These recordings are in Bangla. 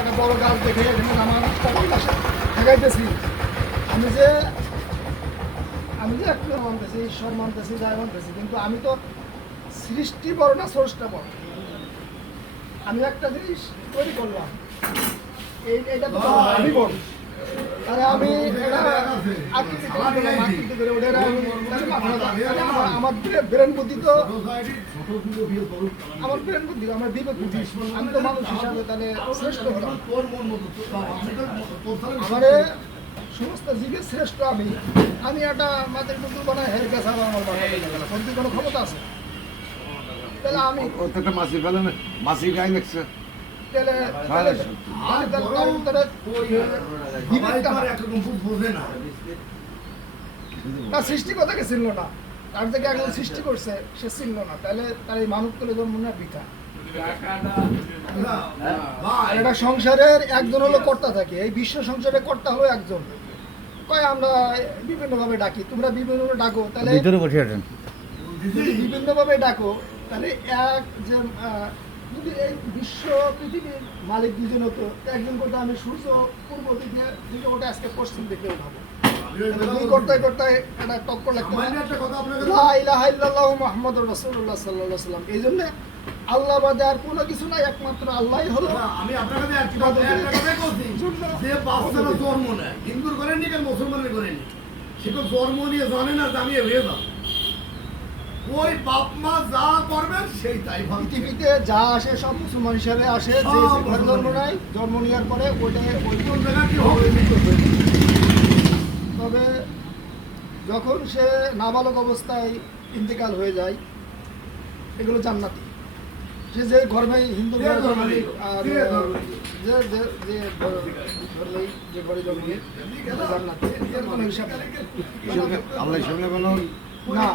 একটা বড় গাছ দেখে এখানে আমার ঠেকাইতেছি। আমি যে একটা মানতেছি, ঈশ্বর মানতেছি, যাই মানতেছি, কিন্তু আমি তো সৃষ্টি বড় না স্রষ্টা বড়। আমি একটা জিনিস তৈরি করলাম, এইটা তো আমি বড়। তাহলে আমি আমার ব্রেন বুদ্ধি তো আমার বিবেক বুদ্ধি, আমি তো মানুষ হিসাবে তাহলে শ্রেষ্ঠ হলাম। আমার সমস্ত জীবের শ্রেষ্ঠ আমি একটা মাছের পুতুল বানাই হেরে গেছে, আমার কোনো ক্ষমতা আছে? তাহলে আমি মাসি ফেলে না, মাসি গাই লাগছে। তার সৃষ্টিকতাকে চিনল না, তার থেকে একজন সৃষ্টি করছে সে চিনল না, তাহলে তার এই মানব তুলে জন্ম না বৃথা। এটা সংসারের একজন হলো কর্তা থাকে, এই বিশ্ব সংসারের কর্তা হলো একজন। কয় আমরা বিভিন্ন ভাবে ডাকি, তোমরা বিভিন্ন ডাকো, তাহলে বিভিন্ন ভাবে ডাকো, তাহলে এক যে যদি এই বিশ্ব পৃথিবীর মালিক দুজন হতো, একজন করতে আমি সূর্য পূর্ব দিকে ওটা আজকে পশ্চিম দিকে উঠাবো, দুই কর্তায় কর্তায় একটা টক্কর লাগতো। লা ইলাহা ইল্লাল্লাহু মুহাম্মাদুর রাসূলুল্লাহ সাল্লাল্লাহু আলাইহি ওয়াসাল্লাম। এই জন্য আল্লাহ বাদে আর কোনো কিছু নাই, একমাত্র আল্লাহই হলো। আমি আপনার কাছে একটা কথাই বলছি, যে বাচ্চারা জন্ম নেয় হিন্দুর ঘরে নি, মুসলমানের ঘরে নি, সে তো জন্ম নিয়ে জানে না যে আমি হয়ে যাব। ওই বাপ মা যা করবেন সেই তাই পৃথিবীতে যা আসে সব মুসলমান হিসাবে আসে, যে ঘরে জন্ম নেয়, জন্ম নেওয়ার পরে ওইটাই ওই কি হবে। তবে যখন সে নাবালক অবস্থায় ইন্তেকাল হয়ে যায়, এগুলো জান্নাতি। সে যে গর্ভে হিন্দু ঘরে জন্ম নিক আর যে ঘরে জন্ম নিক জান্নাতি, এর কোনো হিসাব নেই। আল্লাহ শুনলে বলো না,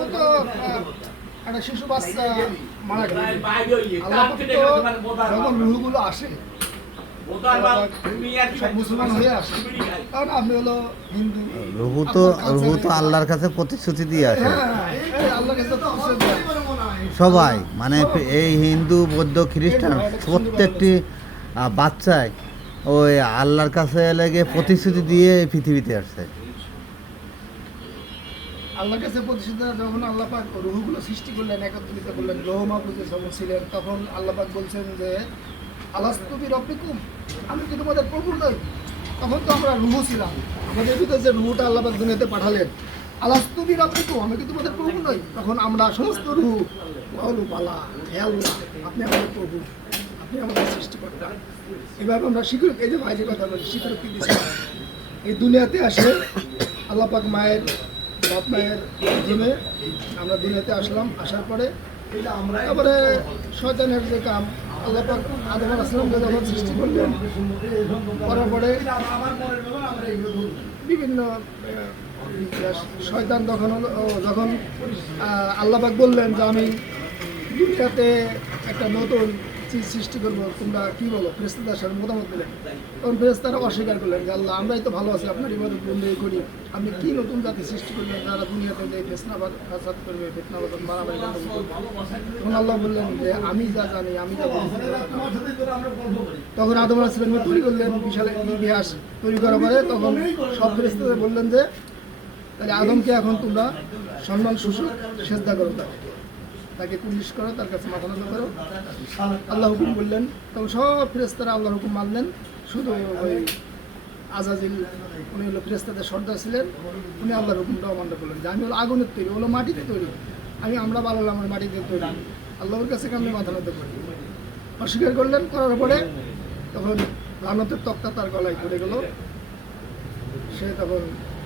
ও তো একটা শিশু বাচ্চা মারা গেল। আল্লাহ যখন রুহগুলো আসে সব মুসলমান হয়ে আসে, কারণ আপনি হলো হিন্দু। রুহু তো আল্লাহর কাছে প্রতিশ্রুতি দিয়ে আসে আল্লাহর কাছে সবাই, মানে এই হিন্দু বৌদ্ধ খ্রিস্টান প্রত্যেকটি বাচ্চায় ওই আল্লাহর কাছে লেগে প্রতিশ্রুতি দিয়ে এই পৃথিবীতে আসছে। আল্লাহর কাছে প্রতিশ্রুতি যখন আল্লাহ পাক রুহগুলো সৃষ্টি করলেন, একত্রিত করলেন, লৌহ মাহফুজে যখন ছিলেন, তখন আল্লাহ পাক বলছেন যে আলাস্তু বিরব্বিকুম, আমি কি তোমাদের প্রভু নই? তখন তো আমরা রুহু ছিলাম, আমাদের ভিতরে যে রুহুটা আল্লাহ পাক দুনিয়াতে পাঠালেন, আলাস্তু বিরব্বিকুম, আমি কি তোমাদের প্রভু নই? তখন আমরা সমস্ত রুহু বলু বালা, হে আল্লাহ, আপনি আমাদের প্রভু, আপনি আমাদের সৃষ্টিকর্তা। এভাবে আমরা স্বীকৃতি, এই যে ভাই যে কথা বলি, স্বীকৃতি দিচ্ছি। এই দুনিয়াতে আসে আল্লাহ পাক মায়ের বাপ মায়ের মাধ্যমে আমরা দুনিয়াতে আসলাম। আসার পরে তারপরে শয়তানের যে কাম, আল্লাহ পাক আদম আলাইহিস সালামকে যখন সৃষ্টি করলেন, করার পরে বিভিন্ন শয়তান যখন আল্লাহ পাক বললেন যে আমি দুনিয়াতে একটা নতুন চিজ সৃষ্টি করবো, তোমরা কি বলো? ফেরেশতাদের সাথে মতামত দিলেন। তখন ফেরেশতারা অস্বীকার করলেন যে আল্লাহ, আমরাই তো ভালো আছি, আপনার ইবাদত বন্দী করি, আপনি কি নতুন জাতি সৃষ্টি করলেন যারা দুনিয়াতে যে ফেতনাবাদ ফাসাদ করবে, ফিতনাবাদ মারামারি করবে? তখন আল্লাহ বললেন যে আমি যা জানি, আমি যা বুঝি। তখন আদম আলাইহিস সালাম তৈরি করলেন বিশাল ইতিহাস তৈরি করার পরে তখন সব ফেরেশতারা বললেন যে তাহলে আদমকে এখন তোমরা সম্মান সূচক সেজদা করো, তাকে কুলিশ করো, তার কাছে মাথা নত করো, আল্লাহ হুকুম বললেন। তখন সব ফেরেশতারা আল্লাহর হুকুম মানলেন। শুধু ওই আজাজিল, উনি হলো ফেরেশতাদের সর্দার ছিলেন, উনি আল্লাহর হুকুমটা অমান্য করলেন যে আমি হলো আগুনের তৈরি, হলো মাটিতে তৈরি, আমরা ভালো হলাম আমার মাটিতে তৈরি, আল্লাহর কাছে কেমনি মাথা নত করি? অস্বীকার করলেন। করার পরে তখন লানতের তক্তা তার গলায় পড়ে গেল, সে তখন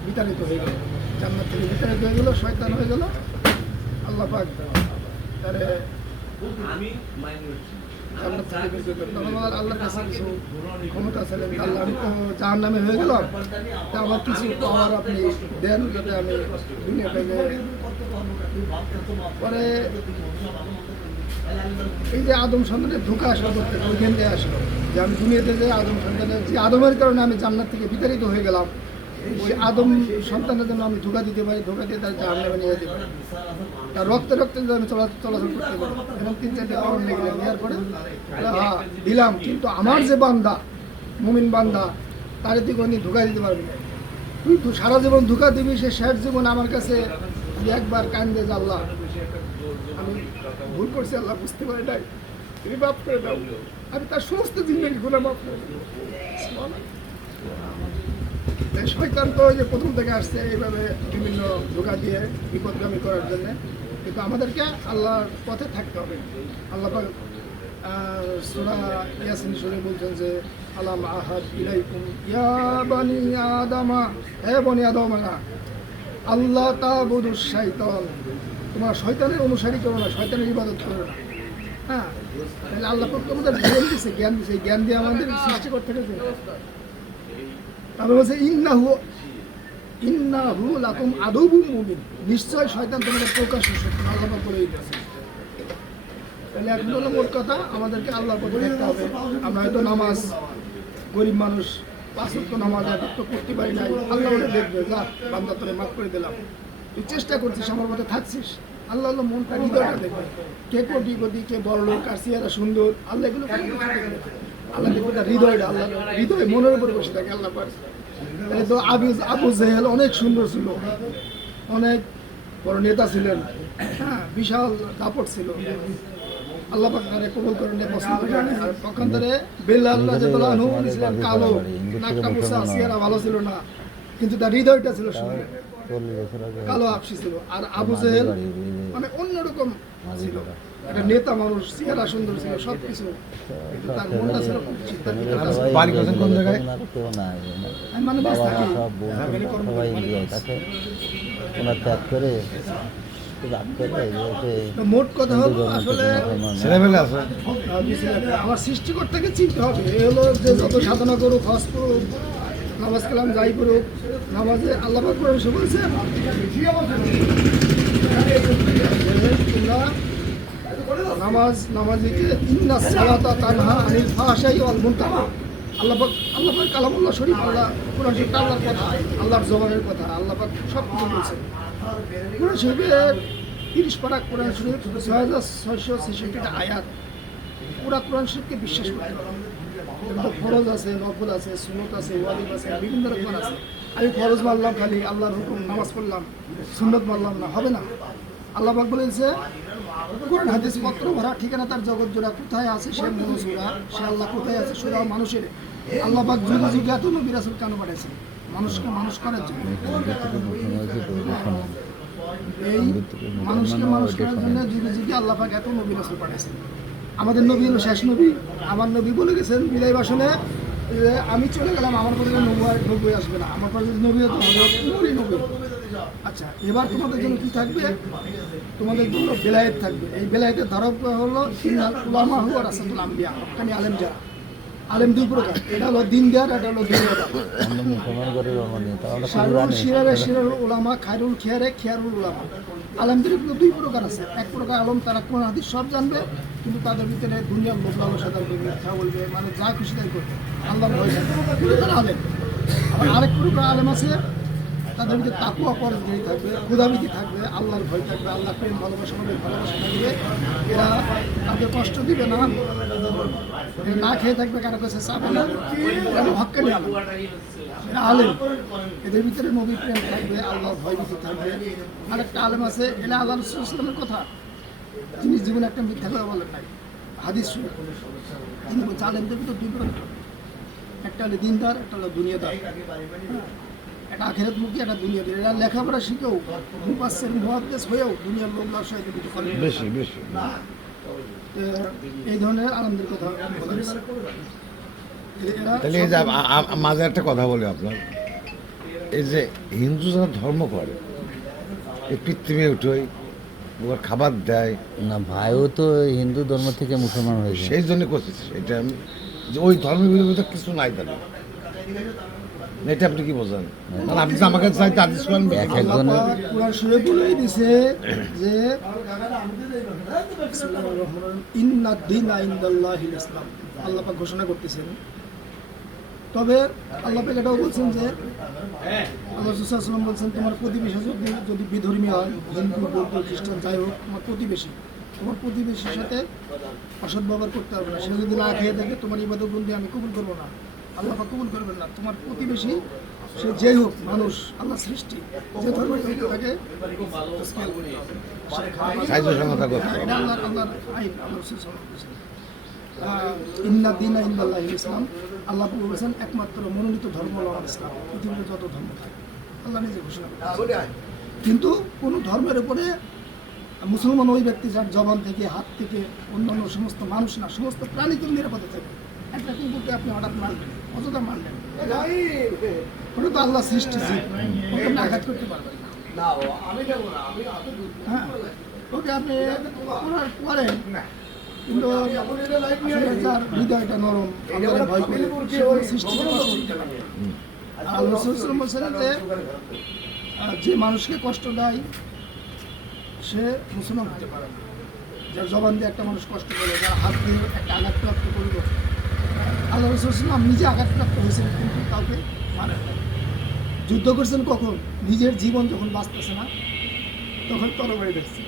বিতাড়িত হয়ে গেল, জান্নাত থেকে বিতাড়িত হয়ে গেল, শয়তান হয়ে গেল। আল্লাহ পাক তারে আল্লাহর কাছে কিছু ক্ষমতা ছিলেন, আল্লাহ আমি তো জাহান্নামে হয়ে গেলাম, তা আমার কিছু পাওয়ার আপনি দেন যাতে আমি দুনিয়াতে পরে এই যে আদম সন্তানের ধোঁকা আসলো করতে, ওইখান থেকে আসলো যে আমি দুনিয়াতে যে আদম সন্তানের যে আদমের কারণে আমি জান্নাত থেকে বিতাড়িত হয়ে গেলাম, ওই আদম সন্তানের জন্য আমি ধোকা দিতে পারি, ধোকা দিয়ে তার জাহান্নামে নিয়ে যেতে পারি, তার রক্তে রক্তে যদি আমি চলাচল করতে পারি, এবং 3-4টা কারণ লেগে নেওয়ার পরে হ্যাঁ দিলাম, কিন্তু আমার যে বান্দা মুমিন বান্দা তার তুই কোনদিন ধোকা দিতে পারবি না। তুই তো সারা জীবন ধোকা দিবি, সে শেষ জীবন আমার কাছে তুই একবার কান্দে যে আল্লাহ আমি ভুল করছি, আল্লাহ বুঝতে পারি নাই, তুমি মাফ করে দাও, আমি তার সমস্ত জিন্দগি গুলো মাফ করে দেবো। এই শয়তান তো ওই যে প্রথম থেকে আসছে এইভাবে বিভিন্ন ধোকা দিয়ে বিপদগামী করার জন্য, কিন্তু আমাদেরকে আল্লাহর পথে থাকতে হবে। আল্লাহ পাক সূরা ইয়াসিন শুনে বলছেন যে আলাম আহাদ ইলাইকুম ইয়া বানি আদামা, হে বনি আদমরা, আল্লাহ তা'বুদুশ শাইতান, তোমরা শয়তানের অনুসারী করো না, শয়তানের ইবাদত করো না। হ্যাঁ, তাহলে আল্লাহ পাক তোমাদের জ্ঞান দিছে, জ্ঞান দিছে, জ্ঞান দিয়ে আমাদের সৃষ্টি করতে গেছে। তারপরে বলছে ইন্নাহু লাকুম আদুবুম মুবিন, নিশ্চয় শয়তান তোমাদের প্রকাশ্য শত্রু, আল্লাহ পাক বলে দিয়েছে। তাহলে এখন হলো মোট কথা, আমাদেরকে আল্লাহর পথে থাকতে হবে। আমরা হয়তো নামাজ, গরিব মানুষ 5 ওয়াক্ত নামাজ তো করতে পারি নাই, আল্লাহ বলে দেখবে যা বান্দা তোরে মাফ করে দিলাম, তুই চেষ্টা করছিস আমার মতো থাকছিস, আল্লাহ আল্লাহ মনটা হৃদয়টা দেখবে, কে কোটি কে বড় লোক আর চেহারা সুন্দর, আল্লাহ এগুলো কোনো কিছু দেখবে না। আল্লাহ দেখবে তার হৃদয়টা, আল্লাহ হৃদয় মনের উপরে বসে থাকে আল্লাহ পাক। তাহলে তো আবু জেহেল অনেক সুন্দর ছিল, অনেক বড় নেতা ছিলেন, হ্যাঁ বিশাল দাপট ছিল, আল্লাহ পাক তারে কবুল করে নিয়ে পছন্দ করেন। আর তখন ধরে বেলাল রাদিয়াল্লাহু আনহু ছিলেন কালো, নাকটা মুছা, চেহারা ভালো ছিল না, কিন্তু তার হৃদয়টা ছিল সুন্দর, কালো আপসি ছিল। আর আবু জেহেল মানে অন্যরকম ছিল, একটা নেতা মানুষ, চেহারা সুন্দর ছিল, সব কিছু, তার মনটা ছিল বাড়ি কোথায়, কোন জায়গায়? আমি মানে বেশ থাকি। তো মোট কথা হলো আসলে ছেলেবেলে আছে আমার সৃষ্টিকর্তাকে চিনতে হবে। এ হলো যে যত সাধনা করুক, হজ করুক, নামাজ কালাম যাই করুক, নামাজে আল্লাহ পাক করে বলছে তোমরা নামাজিকে ইন্না সালাতা তানহা আনিল ফাহশাই ওয়াল মুনকার। আল্লাহ পাক কালামুল্লাহ শরীফ, আল্লাহ কোরআন শরীফ আল্লাহর কথা, আল্লাহর জবানের কথা, আল্লাহ পাক সব কিছু বলছে। কোরআন শরীফের 30 পারা কোরআন শরীফ 6666টা আয়াত, পুরা কোরআন শরীফকে বিশ্বাস করতে হবে। কিন্তু ফরজ আছে, নফল আছে, সুন্নত আছে, ওয়াজিব আছে, বিভিন্ন রকম আছে। আমি ফরজ মানলাম খালি, আল্লাহর হুকুম নামাজ পড়লাম, সুন্নত মানলাম না, হবে না। আল্লাহ পাক বলেছে কোরআন হাদিস পত্র ভরা ঠিকানা তার জগৎ জোড়া, কোথায় আছে সে মনুষ্যরা, সে আল্লাহ কোথায় আছে সেটা মানুষের। আল্লাহ পাক যুগে যুগে এত নবী রাসূল কেন পাঠাইছে? মানুষকে মানুষ করার জন্য। এই মানুষকে মানুষ করার জন্য যুগে যুগে আল্লাহ পাক এত নবী রাসূল পাঠাইছেন। আমাদের নবী হলো শেষ নবী। আমার নবী বলে গেছেন বিদায় ভাষণে যে আমি চলে গেলাম, আমার পরে নবী আসবে না, আমার পরে যদি নবী হতো পুরোই নবী। আচ্ছা, এবার তোমাদের জন্য কি থাকবে? তোমাদের জন্য বেলায়েত থাকবে। এই বেলায়েতের ধারক হলো উলামা হুয়া রাসাতুল আম্বিয়া, হক্কানি আলেম যারা। আলেম দুই প্রকার, এটা হলো দিনদার, এটা হলো দুনিয়াদার। শিরারুল উলামা, খায়রুল খিয়ারে, খিয়ারুল উলামা। আলেমদের কিন্তু দুই প্রকার আছে। এক প্রকার আলম, তারা কোরআন হাদিস সব জানবে, কিন্তু তাদের ভিতরে দুনিয়ার লোক লালসা থাকবে, মিথ্যা বলবে, মানে যা খুশি তাই করবে, আল্লাহর ভয় থাকবে, তারা আলেম। আর আরেক প্রকার আলেম আছে, তাদের ভিতরে তাকওয়া পরহেজগারি থাকবে, ক্ষুধাভীতি থাকবে, আল্লাহর ভয় থাকবে, আল্লাহ প্রেম ভালোবাসা থাকবে। এরা তাদের কষ্ট দিবে না, না খেয়ে থাকবে, কারো কাছে চাবে না, এরা হক্কানি আলেম, এরা আলেম। এদের ভিতরে নবী প্রেম থাকবে, আল্লাহর ভয়ভীতি থাকবে। আরেকটা আলেম আছে, এরা আল্লাহ রাসূলুল্লাহ সাল্লাল্লাহু আলাইহি ওয়াসাল্লামের কথা তিনি জীবনে একটা মিথ্যা কথা বলেন নাই, হাদিস শুনে। তিনি বলছে আলেমদের ভিতরে দুই প্রকার, একটা হলো দিনদার, একটা হলো দুনিয়াদার। একটা আখিরাত মুখী, একটা দুনিয়াদার। এরা লেখাপড়া শিখেও, মুফাসসির মুহাদ্দিস হয়েও দুনিয়ার লোক লালসায় দিতে পারে বেশি বেশি। এই ধরনের আলেমদের কথা বলা হয়েছে। তাহলে এই যে মাঝে একটা কথা বলি আপনার, এই যে হিন্দু যারা ধর্ম করে, এই পৃথিবী উঠোয় ওর খাবার দেয় না, ভাইও তো হিন্দু ধর্ম থেকে মুসলমান হয়েছে, সেই জন্য করছিস এটা আমি, যে ওই ধর্মের বিরুদ্ধে কিছু নাই তাদের। এটা আপনি কি বোঝেন? মানে আপনি তো আমাকে চাইতে আদেশ করেন, একজনের কোরআন শরীফ বলেই দিছে যে ইন্নাদ দীনা ইনদাল্লাহিল ইসলাম। আল্লাহ পাক ঘোষণা করতেছেন তবে আল্লাহ পাক এটাও বলছেন যে আল্লাহ সাল্লাম বলছেন তোমার প্রতিবেশী যদি বিধর্মী হয়, হিন্দু বৌদ্ধ খ্রিস্টান যাই হোক, তোমার প্রতিবেশীর সাথে অসৎ ব্যবহার করতে হবে না। সে যদি না খেয়ে থাকে তোমার ইবাদত বন্দি আমি কবুল করবো না, আল্লাহ পাক কবুল করবেন না। তোমার প্রতিবেশী সে যেই হোক, মানুষ আল্লাহ সৃষ্টি, যে ধর্মের হইতে থাকে সাহায্য করতে হ্যাঁ, এটা আল্লাহর আইন। আল্লাহ রাসূল সাল্লাল্লাহু আলাইহি ওয়াসাল্লাম ইন্না দীনা ইনদাল্লাহি ইসলাম, আল্লাহ বলেছেন একমাত্র মনোনীত ধর্ম হলো ইসলাম, পৃথিবীতে যত ধর্ম থাকে আল্লাহ নিজে ঘোষণা করেছেন। কিন্তু কোনো ধর্মের উপরে মুসলমান ওই ব্যক্তি যার জবান থেকে, হাত থেকে, অন্যান্য সমস্ত মানুষ না, সমস্ত প্রাণী তো নিরাপদে থাকে। একটা কুকুরকে আপনি হঠাৎ মারবেন, অযথা মারলেন, ওটা তো আল্লাহ সৃষ্টি জীব, ওকে আপনি আঘাত করতে পারবেন না। না বাবা, আমি যাবো না, আমি হাতে দুধ হ্যাঁ, ওকে আপনি করার পরে কিন্তু আসলে যার হৃদয়টা নরম, আল্লাহরে ভয় করে, সে কোনো সৃষ্টিকে কষ্ট দিতে পারে না। আর আল্লাহ রাসূল সাল্লাল্লাহু আলাইহি ওয়াসাল্লাম বলছেন যে যে মানুষকে কষ্ট দেয় সে মুসলমান হতে পারে না। যার জবান দিয়ে একটা মানুষ কষ্ট করে, যার হাত দিয়ে একটা আঘাতপ্রাপ্ত করবে, আল্লাহ রাসূল সাল্লাল্লাহু আলাইহি ওয়াসাল্লাম নিজে আঘাতপ্রাপ্ত হয়েছেন কিন্তু কাউকে মারেন না। যুদ্ধ করছেন কখন? নিজের জীবন যখন বাঁচতেছে না তখন তরবারি দেখছে।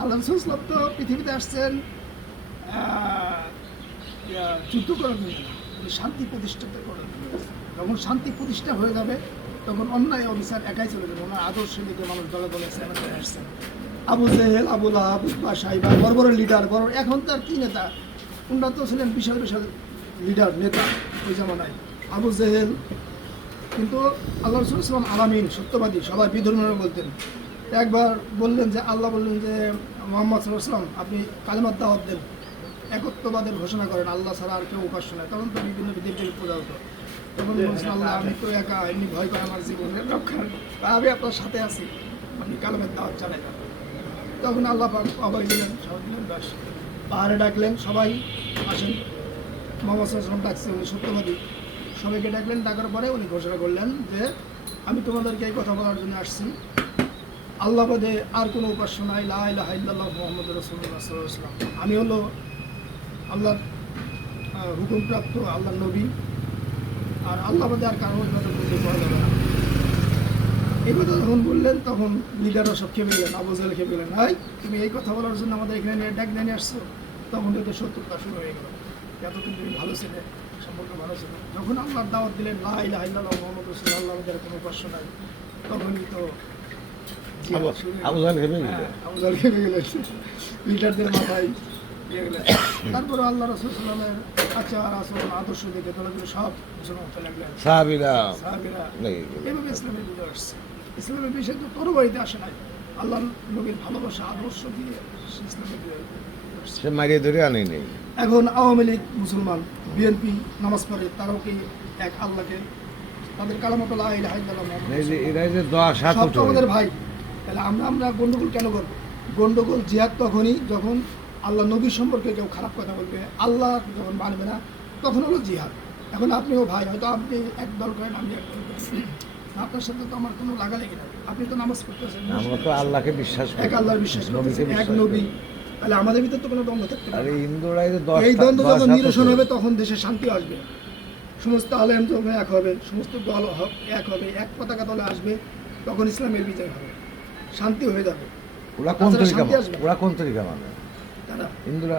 আল্লাহ রাসূল সাল্লাল্লাহু আলাইহি ওয়াসাল্লাম তো পৃথিবীতে আসছেন যুদ্ধ করার জন্য, উনি শান্তি প্রতিষ্ঠা করার জন্য। যখন শান্তি প্রতিষ্ঠা হয়ে যাবে তখন অন্যায় অফিসার একাই চলে যাবে। ওনার আদর্শ দিকে মানুষ দলে দলে চলে আসছেন। আবু জেহেল, আবু লাহাব, উতবা, সাইবা, বড় বড় লিডার, বড় এখন তার কি নেতা, ওনারা তো ছিলেন বিশাল বিশাল লিডার, নেতা ওই জামানায়। আবু জেহেল কিন্তু আল্লাহ রাসূল সাল্লাল্লাহু আলাইহি ওয়াসাল্লাম আলামিন, সত্যবাদী, সবাই বিধর্মীরা বলতেন। একবার বললেন যে আল্লাহ বললেন যে মুহাম্মদ সাল্লাল্লাহু আলাইহি ওয়াসাল্লাম আপনি কালেমার দাওয়াত দেন, একত্ববাদের ঘোষণা করেন, আল্লাহ ছাড়া আর কেউ উপাস্য নয়। তখন তো বিভিন্ন দেবদেবীর পূজা হতো। তখন বলছেন আল্লাহ আমি তো একা, এমনি ভয় করে আমার জীবনের রক্ষার, আমি আপনার সাথে আছি, আপনি কালেমার দাওয়াত চালাইলেন। তখন আল্লাহ পাক অবাক দিলেন, সবাই দিলেন, ব্যাস পাহাড়ে ডাকলেন, সবাই আসেন। মুহাম্মদ সাল্লাল্লাহু আলাইহি ওয়াসাল্লাম ডাকছে, উনি সত্যবাদী, সবাইকে ডাকলেন। ডাকার পরে উনি ঘোষণা করলেন যে আমি তোমাদেরকে এই কথা বলার জন্য আসছি, আল্লাহ বাদে আর কোনো উপাস্য নাই, লা ইলাহা ইল্লাল্লাহ মুহাম্মাদুর রাসূলুল্লাহ সাল্লাল্লাহু আলাইহি ওয়াসাল্লাম, আমি হলো আল্লাহর হুকুমপ্রাপ্ত, আল্লাহর নবী, আর আল্লাহ বাদে আর কারো ইবাদত করতে পারা যাবে না। এই কথা যখন বললেন তখন লিডাররা সব খেপে গেলেন, আবু জেহেল খেপে গেলেন, ভাই তুমি এই কথা বলার জন্য আমাদের এখানে ডাক নিয়ে আসছো। তখন তো শত্রুতা শুরু হয়ে গেল, এতদিন তুমি ভালো ছিলে, সম্পর্ক ভালো ছিল। যখন আল্লাহর দাওয়াত দিলেন লা ইলাহা ইল্লাল্লাহ মুহাম্মাদুর রাসূলুল্লাহ, আল্লাহ বাদে আর কোনো উপাস্য নাই, তখনই তো আবু জাহেল খেপে গেল। আবু জেহেল খেপে গেলেন, লিডারদের মাথায় দিয়ে গেলেন। তারপরে আল্লাহ রাসূল সাল্লাল্লাহু আলাইহি ওয়াসাল্লামের আচার আচরণ আদর্শ দেখে দলগুলো সব মুসলমান হতে লাগলেন। সাহাবীরা সাহাবীরা লেগে গেল। এভাবে ইসলামের দিকে আসছে। ইসলামের বিষয় তো তরবারিতে আসে নাই, আল্লাহর নবীর ভালোবাসা আদর্শ দিয়ে ইসলামের দিকে আসছে। সে মারিয়ে ধরে আনে নেই। এখন আওয়ামী লীগ মুসলমান, বিএনপি নামাজ পড়ে, তারাও কি এক আল্লাহকে, তাদের কালামাত লা ইলাহা ইল্লাল্লাহ মুহাম্মাদুর এই যে রাসূলুল্লাহ, এরা যে দোয়া সাত সব তো আমাদের ভাই। তাহলে আমরা গন্ডগোল কেন করবো? গন্ডগোল জিহাদ তখনই যখন আল্লাহ নবীর সম্পর্কে কেউ খারাপ কথা বলবে, আল্লাহ যখন মানবে না, তখন হলো জিহাদ। এখন আপনিও ভাই, হয়তো আপনি এক দল করেন, আমি এক দল করি, আপনার সাথে তো আমার কোনো লাগালেগি না, আপনি তো নামাজ পড়তেছেন, আমরা তো আল্লাহকে বিশ্বাস করি, এক আল্লাহর বিশ্বাস নবীকে করতেছেন, এক বিশ্বাস নবী, করি। তাহলে আমাদের ভিতর তো কোনো দ্বন্দ্ব থাকতে আর পারে এই না। হিন্দুরা এই যে এই দ্বন্দ্ব যখন দশ নিরসন হবে তখন দেশে শান্তি আসবে, সমস্ত আলেম যখন এক হবে, সমস্ত দল এক হবে, এক পতাকা দলে আসবে, তখন ইসলামের বিজয় হবে, শান্তি হয়ে যাবে। ওরা কোন তাছাড়া তরিকা শান্তি মানে? আসবে। ওরা কোন তরিকা মানে? তারা হিন্দুরা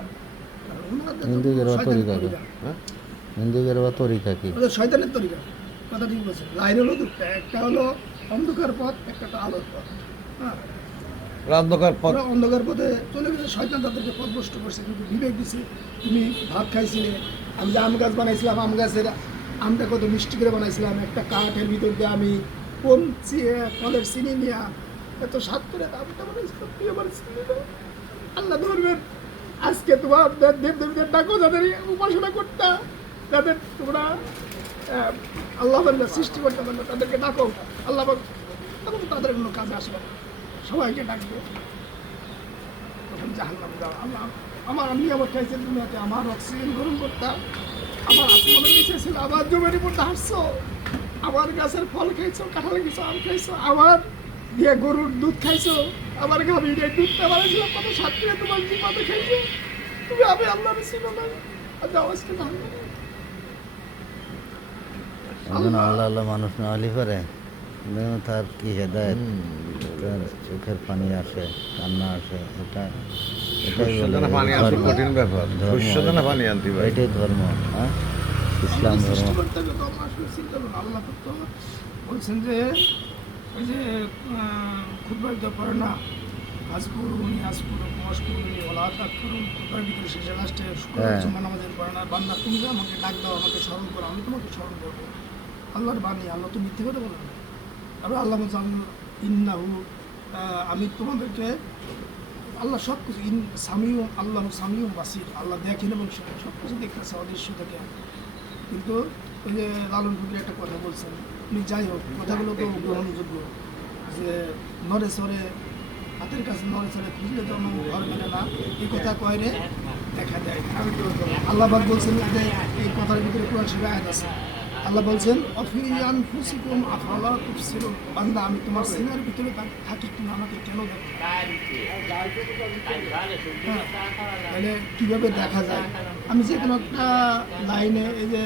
ওনাদের তো হিন্দুদের শয়তানের তরিকা কি? তরিকা। হ্যাঁ? হিন্দুদের বা তরিকা কি? ওদের শয়তানের তরিকা, কথা ঠিক বলছেন। লাইন হলো দুটো, একটা হলো অন্ধকার পথ, একটা তো আলোর পথ। হ্যাঁ, ওরা অন্ধকার পথ। ওরা অন্ধকার পথে চলে গেছে, শয়তান তাদেরকে পথভ্রষ্ট করছে, কিন্তু বিবেক দিছে। তুমি ভাত খাইছিলে, আমি যে আম গাছ বানাইছিলাম, আম গাছের আমটা কত মিষ্টি করে বানাইছিলাম, একটা কাঠের ভিতর দিয়ে আমি কোন ফলের চিনি নিয়ে এত স্বাদ করে আমটা বানাইছিলাম, তুই আমার চিনি দাও। আল্লাহ ধরবেন, আজকে তোমার দেব দেবীদের ডাকো, যাদের উপাসনা করতা, যাদের তোমরা আল্লাহ বান্দা সৃষ্টি করতে পারবে, তাদেরকে ডাকো, আল্লাহ তখন তাদের কোনো কাজে আসবে না, সবাইকে ডাকবে। তখন জাহান্নাম যাও, আল্লাহ আমি আবার খাইছি দুনিয়াতে, আমার অক্সিজেন গ্রহণ করতাম, আমার আসমানের নিচে ছিল, আমার জমির উপর হাসছো, আমার গাছের ফল খাইছো, কাঁঠাল খাইছো, আম খাইছো, আমার দিয়ে গরুর দুধ খাইছো, আমার গাভী দিয়ে দুধটা বানাইছিলাম, কত সাত করে তোমার জীবনে খাইছো, তুমি আমি আল্লাহর ছিল না, আর যাও আজকে জাহান্নামে। এখন আল্লাহ আল্লাহ মানুষ না হলে পারে তার কি হেদায়ত, তার চোখের পানি আসে, কান্না আসে, এটাই বলে শস্যদানা পানি আসলে ধর্ম। কঠিন ব্যাপার। ধর্ম, শস্যদানা পানি আনতে পারে। এটাই ধর্ম, হ্যাঁ, ইসলাম ধর্ম। সৃষ্টিকর্তাকে তো আমরা আসলে চিন্তা করবো। আল্লাহ তো বলছেন যে ওই যে খুববাই তো পারে না, আজ করুন আজ করুন মশ করুন ওলা তাক করুন, খুববার ভিতরে শেষে লাস্টে হ্যাঁ। জুম্মা নামাজের পড়ে না, বান্দা তুমি যে আমাকে ডাক দাও, আমাকে স্মরণ করো, আমি তোমাকে স্মরণ করবো। আল্লাহর বাণী, আল্লাহ তো মিথ্যে কথা বলেন না। তারপরে আল্লাহ বলছেন ইন্নাহু, আমি তোমাদেরকে, আল্লাহ সব কিছু সামিউ, আল্লাহ সামিউ বাসির, আল্লাহ দেখেন এবং শোনেন, সব কিছু দেখতেছে অদৃশ্য থেকে। কিন্তু ওই যে লালন ফকির একটা কথা বলছেন, উনি যাই হোক কথাগুলো তো গ্রহণযোগ্য, যে নড়ে সরে হাতের কাছে নড়ে সরে খুঁজলে তো ঘর মেলে না, এই কথা কয়রে দেখা যায়। আল্লাহ পাক বলছেন যে এই কথার ভিতরে কোরআন শরীফে আয়াত আছে, আল্লাহ বলছেন অফিয়ান ফুসিকুম আফালা তুবসিরুন, বান্দা আমি তোমার সিনার ভিতরে থাকি, তুমি আমাকে কেন দেখো? হ্যাঁ, তাহলে কীভাবে দেখা যায়? আমি যে কোনো একটা লাইনে, এই যে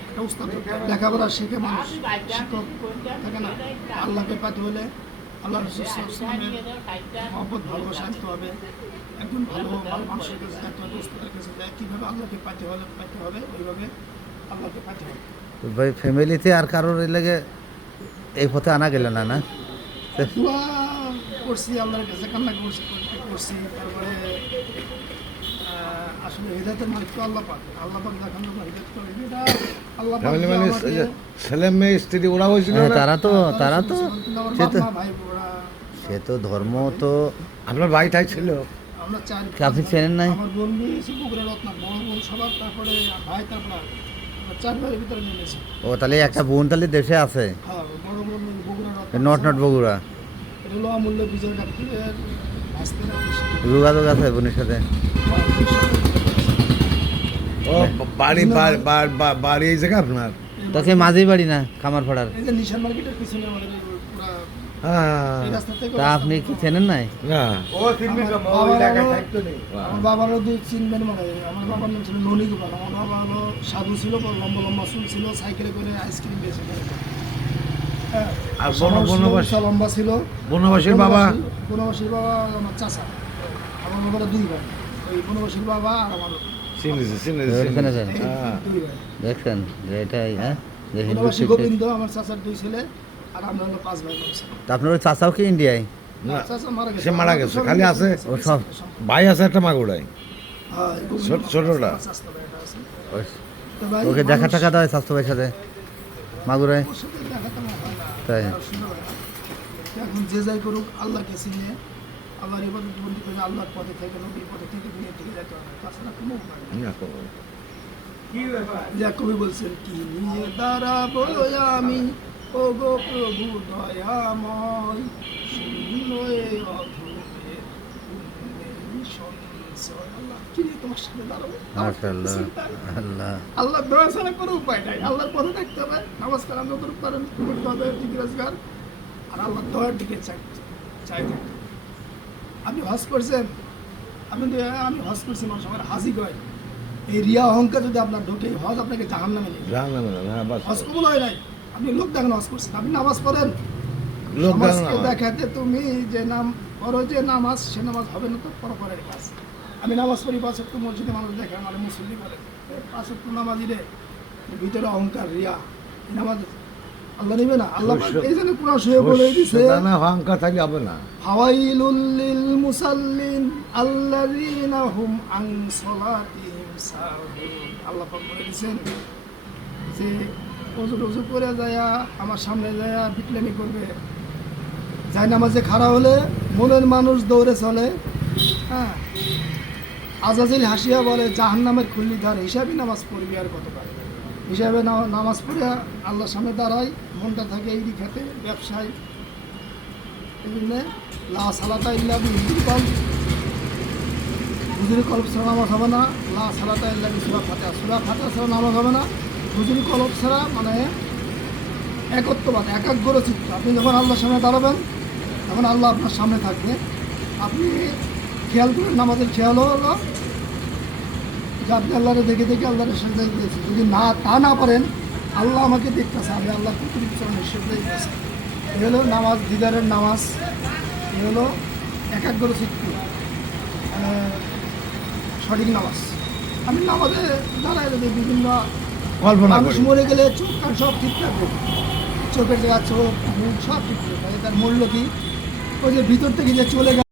একটা উস্তাদ লেখাপড়া শিখে মানুষ, শিক্ষক থাকে না, আল্লাহকে পেতে হলে আল্লাহ রসুলের মহব্বত ভালোবাসা আনতে হবে, একজন ভালো মানুষের কাছে যেতে হবে, উস্তাদের কাছে যায়, কীভাবে আল্লাহকে পেতে হবে ওইভাবে আল্লাহকে পেতে হবে। ভাই ফ্যামিলিতে আর কারোর এই লাগে এই পথে আনা গেল না, না? দোয়া করছি আল্লাহর কাছে, কান্না করছি, তারপরে আসলে হৃদয়তের মালিক তো আল্লাহ পাক, আল্লাহ পাক দেখান হৃদয়ত করে এটা আল্লাহ পাক ফ্যামিলি যে মানে আমাকে- এই যে ছেলে মেয়ে স্ত্রী ওরা হয়েছিল হ্যাঁ, না? তারা তো কিন্তু আমার সে বাপ তো মা ভাই ওরা, সে তো ধর্ম তো আপনার ভাই টাই ছিল? আমরা চার, আপনি চেনেন নাই? আমার বোন নিয়েছি বগুড়া রত্না, বড় বোন সবার, তারপরে ভাই, তারপরে আমরা চার ভাইয়ের ভিতরে নিয়েছি। ও তাহলে একটা বোন তাহলে দেশে আছে, হ্যাঁ, বড় বোন বগুড়া রত্না, নট বগুড়া, এটা হলো অমূল্য বিজয় ডাক্তারের ভাস্তিরা। যোগাযোগ আছে বোনের সাথে। ও বাড়ি বাড়ি এই জায়গা আপনার? তোকে মাঝেই বাড়ি না খামার ফাড়ার, এই যে নিশান মার্কেটের পিছনে আমাদের এই পুরা হ্যাঁ। এই রাস্তা থেকে তা আপনি কি চেনেন নাই? না। আমার বাবারও দুই চিনবেন মনে হয়। আমার বাবার নাম ছিল ননী গোপাল। আমার বাবা হলো সাধু ছিল, লম্বা লম্বা চুল ছিল, সাইকেলে করে আইসক্রিম বেঁচে বেড়াতো। হ্যাঁ, আর উঁচা লম্বা ছিল। বনবাসীর বাবা? বনবাসীর বাবা আমার চাচা। আমার বাবারা দুই ভাই, ওই বনবাসীর বাবা আর আমার চিনেছি চিনেছেন? এই হ্যাঁ। দুই ভাই। দেখছেন যে এটাই, হ্যাঁ, যে হিন্দু বনবাসী শিখে- গোবিন্দ আমার চাচার দুই ছেলে, আর আমরা হলো 5 ভাই মানুষ। তা আপনার ওই চাচাও কি ইন্ডিয়ায়? না, চাচা মারা গেছে। সে মারা গেছে, খালি আছে ও সব। ভাই আছে একটা মাগুড়ায়। হ্যাঁ, ছোটটা? চাচা ভাইটা আছে। ওই- তো ভাই, ওকে দেখা মানুষ- টাকা দেওয়া হয় স্বাস্থ্য ভাইয়ের সাথে মাগুরায়, ওর সাথে দেখা তেমন হয় না। তাই? আর শুনে হয় না। এখন যে যাই করুক আল্লাহকে চিনে, আল্লাহর ইবাদত বন্দি করে আল্লাহর পথে থেকে, নবীর পথে থেকে দুনিয়া থেকে যেতে হবে, তাছাড়া কোনো উপায় নেই। না, কোনো। যা কবি বলছেন, কি নিয়ে দাঁড়াবো আমি, ও গো প্রভু দয়াময়, শূন্য এই অধমে তুমি সঞ্চয়। আল্লাহ, কি নিয়ে তোমার সামনে দাঁড়াবো? আমার মাশাআল্লাহ, চিন্তা নেই। আল্লাহ। আল্লাহ দয়া ছাড়া কোনো উপায় নাই। আল্লাহর পথে থাকতে হবে, নামাজ কালাম যতটুকু পারেন করতে হবে, ঠিক রোজগার, আর আল্লাহর দয়ার দিকে চাইতে হবে। আপনি হজ করছেন, আমি হজ করছি, মানুষ আমার হাজি কয়, এই রিয়া অহংকার যদি আপনার ঢোকে, হজ আপনাকে জাহান্নামে নেবে। জানলাম না, হ্যাঁ, বাস। হজ কবুল হয় নাই, আপনি লোক দেখানো হজ করছেন, আপনি নামাজ পড়েন, লোক সমাজকে দেখানো। দেখাতে তুমি যে নাম করো, যে নামাজ, সে নামাজ হবে না, তো পরের কাজ। আমি নামাজ পড়ি 5 ওয়াক্ত, মসজিদে মানুষ দেখে আমার মুসল্লি বলে 5 ওয়াক্ত নামাজি রে, ভিতরে অহংকার রিয়া, এই নামাজ আল্লাহ নেবে না। আল্লাহ পাক এই জন্য কোরআন শরীফে বলে দিয়েছে, দানা অহংকার থাকলে হবে না। ফাওয়াইলুল লিল মুসাল্লিন আল্লাযীনা হুম আন সালাতিহিম সাহুন। আল্লাহ পাক বলে দিয়েছেন যে ওযু করে যায়া আমার সামনে যায়া বিটলামি করবে, যায় নামাজে খাড়া হলে মনের মানুষ দৌড়ে চলে, হ্যাঁ, আজাজিল হাসিয়া বলে জাহান্নামের খুল্লি ধার, হিসাবে নামাজ পড়বি আর কতবার হিসাবে নামাজ পড়ে আল্লাহর সামনে দাঁড়াই, মনটা থাকে এই দিকে ব্যবসায়। এই জন্যে লা সালাতা ইল্লা বিল কলব, হুজুরি কলব ছাড়া নামাজ হবে না। লা সালাতা ইল্লা বি সূরা ফাতিহা, সূরা ফাতিহা ছাড়া নামাজ হবে না। হুজুরি কলব ছাড়া মানে একত্ববাদ, একাগ্র চিত্ত। আপনি যখন আল্লাহর সামনে দাঁড়াবেন, তখন আল্লাহ আপনার সামনে থাকবে। আপনি খেয়াল করেন, নামাজের খেয়াল হলো যে আপনি আল্লাহরে দেখে দেখে আল্লাহরের সাথে দিয়েছেন। যদি না তা না পারেন, আল্লাহ আমাকে দেখতেছে, আমি আল্লাহ পৃথিবীর চরণে সেটাই দেখতেছি। এ হলো নামাজ, দিদারের নামাজ, এ হলো একাগ্র চিত্ত, সঠিক নামাজ। আমি নামাজে দাঁড়ায় যদি বিভিন্ন কল্পনা মানুষ করি মরে গেলে চোখ কান সব ঠিক থাকবে, চোখের জায়গা চোখ মুখ সব ঠিক থাকবে, তার মূল্য কি? ওই যে ভিতর থেকে যে চলে গেল